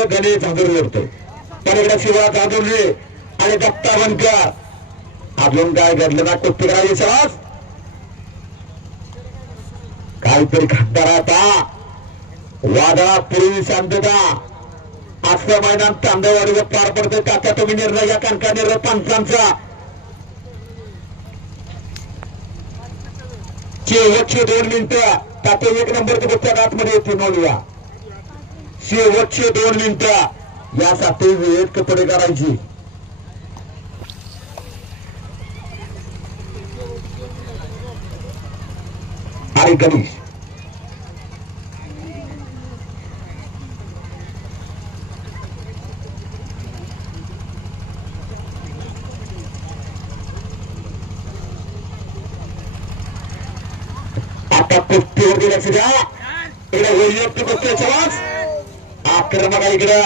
तो गणेश हजर करतो पलीकडे शिवा हादुर्ले आणि दत्ता बनकर अजून काय घडलं ना कुस्ती करायची सहज काहीतरी खड्डा राहता वादळा पूर्वी शांतता. असं मैदान तांदळवाडीवर पार पडतं काका तुम्ही निर्णय घ्या कणका निर्णय पंचांचा. शेवटचे दोन मिनिटं. ताते एक नंबरच्या पुस्तक आतमध्ये येते नोंदवा शेवटचे दोन मिनिटं यासाठी वेळ कपडे करायची आणि गणेश. आता कुस्तीवरती लक्ष द्या. इकडे वैयक्तिक कुस्तीचा वास आक्रमक इकडं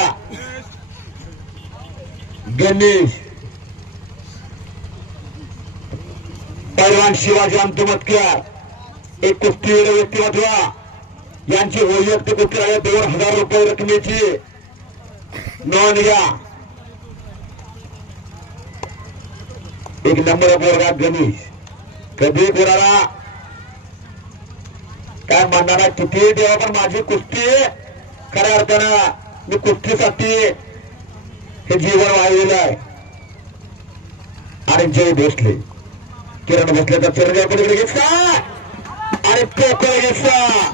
गणेश पैलवान शिवाजी अंतमतकर एक कुस्तीवीर व्यक्तिमत्व यांची वैयक्तिक कुस्ती आहे दोन हजार रुपये रकमेची नोंद घ्या एक नंबर पोरगा गणेश कधी कोणाला काय म्हणणार किती देवा पण माझी कुस्ती खऱ्या अर्थानं मी कुस्तीसाठी हे जीवन वाहिलेलं आहे? आणि जय भोसले. किरण भोसले तर चिरंजीव घेतला आणि तो घेतला